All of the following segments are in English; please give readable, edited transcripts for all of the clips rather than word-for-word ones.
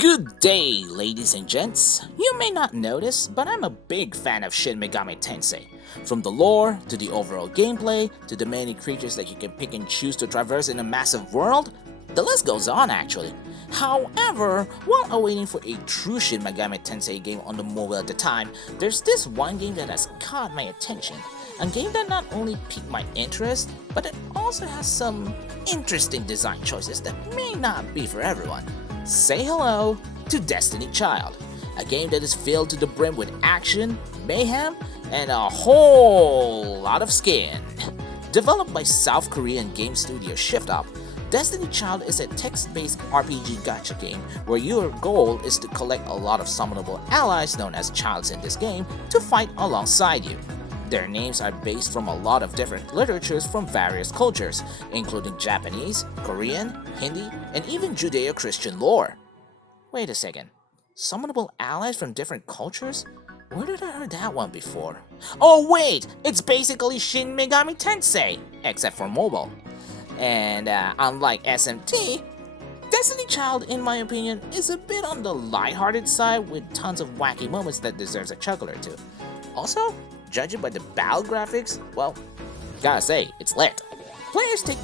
Good day, ladies and gents. You may not notice, but I'm a big fan of Shin Megami Tensei. From the lore, to the overall gameplay, to the many creatures that you can pick and choose to traverse in a massive world, the list goes on actually. However, while awaiting for a true Shin Megami Tensei game on the mobile at the time, there's this one game that has caught my attention. A game that not only piqued my interest, but it also has some interesting design choices that may not be for everyone. Say hello to Destiny Child, a game that is filled to the brim with action, mayhem, and a whole lot of skin. Developed by South Korean game studio Shift Up, Destiny Child is a text-based RPG gacha game where your goal is to collect a lot of summonable allies known as childs in this game to fight alongside you. Their names are based from a lot of different literatures from various cultures, including Japanese, Korean, Hindi, and even Judeo-Christian lore. Wait a second, summonable allies from different cultures? Where did I hear that one before? Oh wait, it's basically Shin Megami Tensei, except for mobile. And unlike SMT, Destiny Child, in my opinion, is a bit on the lighthearted side with tons of wacky moments that deserves a chuckle or two. Also, judging by the battle graphics, well, gotta say, it's lit. Players take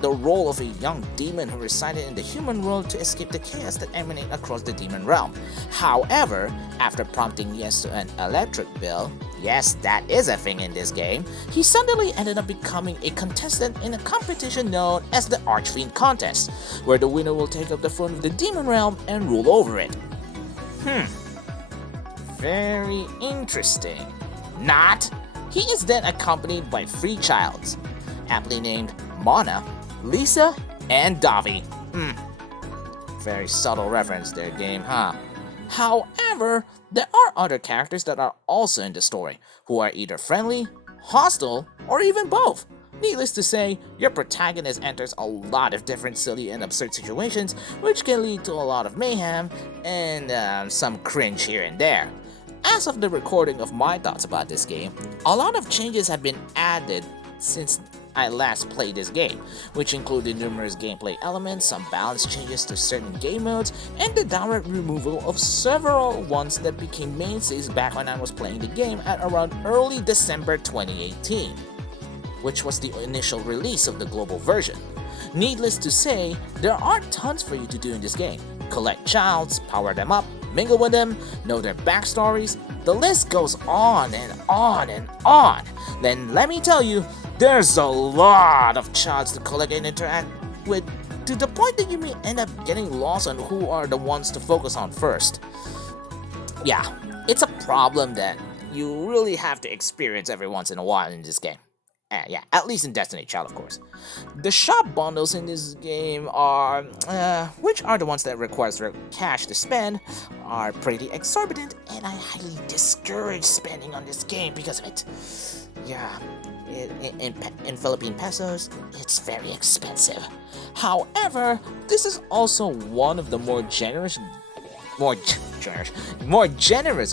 the role of a young demon who resided in the human world to escape the chaos that emanate across the demon realm. However, after prompting yes to an electric bill, yes, that is a thing in this game, he suddenly ended up becoming a contestant in a competition known as the Archfiend Contest, where the winner will take up the throne of the demon realm and rule over it. Very interesting. Not. He is then accompanied by three childs, aptly named Mana, Lisa, and Davi. Very subtle reference there, game, huh? However, there are other characters that are also in the story, who are either friendly, hostile, or even both. Needless to say, your protagonist enters a lot of different silly and absurd situations, which can lead to a lot of mayhem and some cringe here and there. As of the recording of my thoughts about this game, a lot of changes have been added since I last played this game, which included numerous gameplay elements, some balance changes to certain game modes, and the downright removal of several ones that became mainstays back when I was playing the game at around early December 2018, which was the initial release of the global version. Needless to say, there are tons for you to do in this game. Collect childs, power them up, mingle with them, know their backstories. The list goes on and on and on. Then let me tell you, there's a lot of childs to collect and interact with, to the point that you may end up getting lost on who are the ones to focus on first. Yeah, it's a problem that you really have to experience every once in a while in this game. Yeah, at least in Destiny Child, of course. The shop bundles in this game are, which are the ones that requires cash to spend, are pretty exorbitant, and I highly discourage spending on this game because of it. Yeah, in Philippine pesos, it's very expensive. However, this is also one of the more generous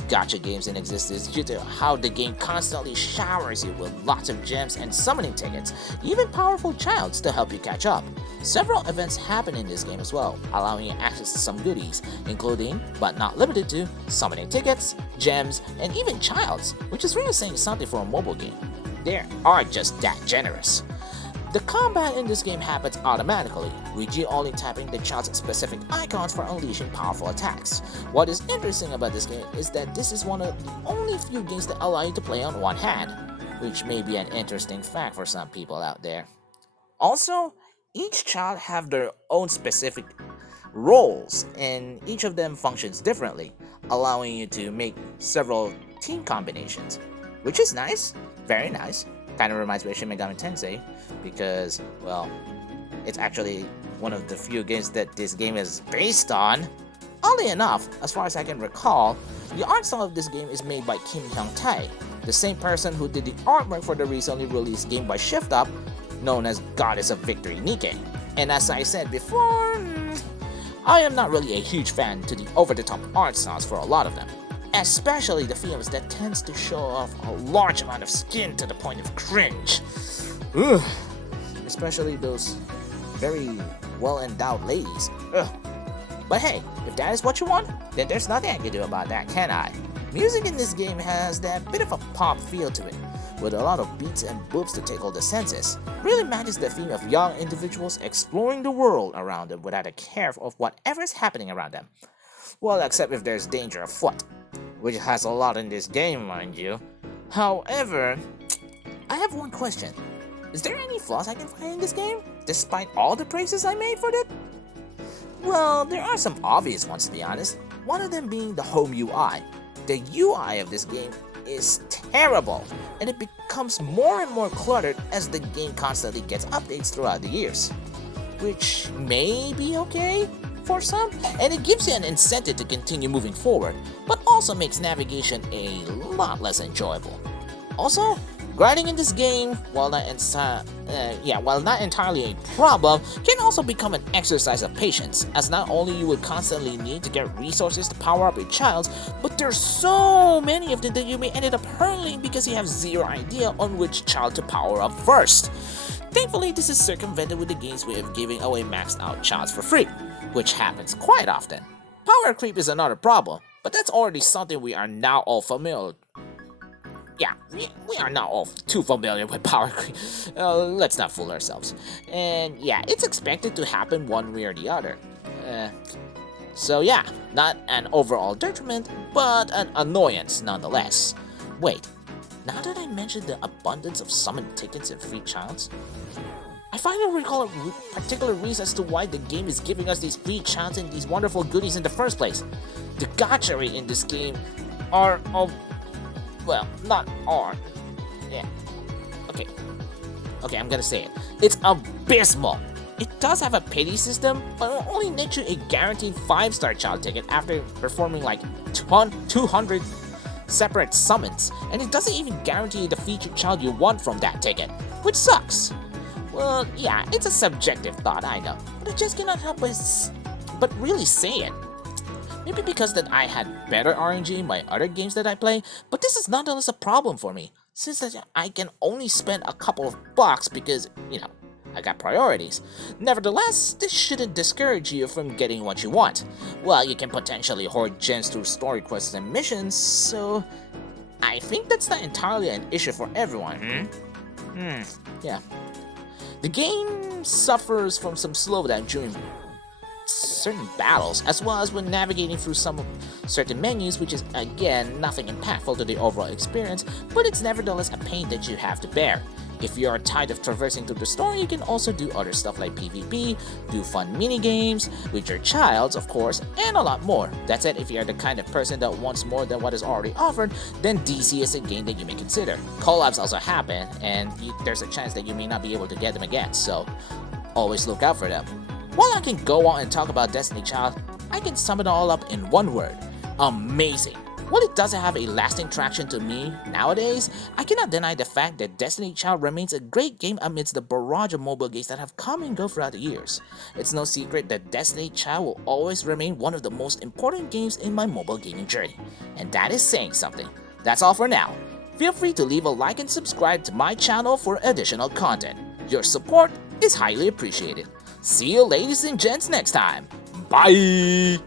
gacha games in existence due to how the game constantly showers you with lots of gems and summoning tickets, even powerful childs to help you catch up. Several events happen in this game as well, allowing you access to some goodies, including, but not limited to, summoning tickets, gems, and even childs, which is really saying something for a mobile game. They are just that generous. The combat in this game happens automatically, with you only tapping the child's specific icons for unleashing powerful attacks. What is interesting about this game is that this is one of the only few games that allow you to play on one hand, which may be an interesting fact for some people out there. Also, each child have their own specific roles, and each of them functions differently, allowing you to make several team combinations, which is nice, very nice. Kind of reminds me of Shin Megami Tensei because, well, it's actually one of the few games that this game is based on. Oddly enough, as far as I can recall, the art style of this game is made by Kim Hyung-tae, the same person who did the artwork for the recently released game by Shift Up, known as Goddess of Victory Nike. And as I said before, I am not really a huge fan to the over-the-top art styles for a lot of them, especially the films that tends to show off a large amount of skin to the point of cringe. Ugh. Especially those very well-endowed ladies. Ugh. But hey, if that is what you want, then there's nothing I can do about that, can I? Music in this game has that bit of a pop feel to it, with a lot of beats and boops to tickle the senses. Really matches the theme of young individuals exploring the world around them without a care of whatever is happening around them. Well, except if there's danger afoot, which has a lot in this game, mind you. However, I have one question. Is there any flaws I can find in this game, despite all the praises I made for it? Well, there are some obvious ones, to be honest. One of them being the home UI. The UI of this game is terrible, and it becomes more and more cluttered as the game constantly gets updates throughout the years. Which may be okay for some, and it gives you an incentive to continue moving forward, but also makes navigation a lot less enjoyable. Also, grinding in this game, while not entirely a problem, can also become an exercise of patience, as not only you would constantly need to get resources to power up your child, but there's so many of them that you may end up hurling because you have zero idea on which child to power up first. Thankfully, this is circumvented with the game's way of giving away maxed out childs for free, which happens quite often. Power creep is another problem, but that's already something we are now all familiar. Yeah, we are not all too familiar with power creep. Let's not fool ourselves. And yeah, it's expected to happen one way or the other. So yeah, not an overall detriment, but an annoyance nonetheless. Wait, now that I mentioned the abundance of summoned tickets and free childs, I finally recall a particular reason as to why the game is giving us these free childs and these wonderful goodies in the first place. The gachaery in this game are of... well, not are. Yeah. Okay, I'm gonna say it. It's abysmal. It does have a pity system, but it will only net you a guaranteed 5-star child ticket after performing like 200 separate summons, and it doesn't even guarantee the featured child you want from that ticket, which sucks. Well, yeah, it's a subjective thought, I know, but I just cannot help but really say it. Maybe because that I had better RNG in my other games that I play, but this is nonetheless a problem for me, since that I can only spend a couple of bucks because, I got priorities. Nevertheless, this shouldn't discourage you from getting what you want. Well, you can potentially hoard gems through story quests and missions, so I think that's not entirely an issue for everyone. Yeah. The game suffers from some slowdown during certain battles, as well as when navigating through some certain menus, which is again nothing impactful to the overall experience, but it's nevertheless a pain that you have to bear. If you are tired of traversing through the story, you can also do other stuff like PvP, do fun mini-games with your childs, of course, and a lot more. That said, if you are the kind of person that wants more than what is already offered, then DC is a game that you may consider. Collabs also happen, and there's a chance that you may not be able to get them again, so always look out for them. While I can go on and talk about Destiny Child, I can sum it all up in one word: amazing. While it doesn't have a lasting traction to me nowadays, I cannot deny the fact that Destiny Child remains a great game amidst the barrage of mobile games that have come and go throughout the years. It's no secret that Destiny Child will always remain one of the most important games in my mobile gaming journey, and that is saying something. That's all for now. Feel free to leave a like and subscribe to my channel for additional content. Your support is highly appreciated. See you ladies and gents next time. Bye!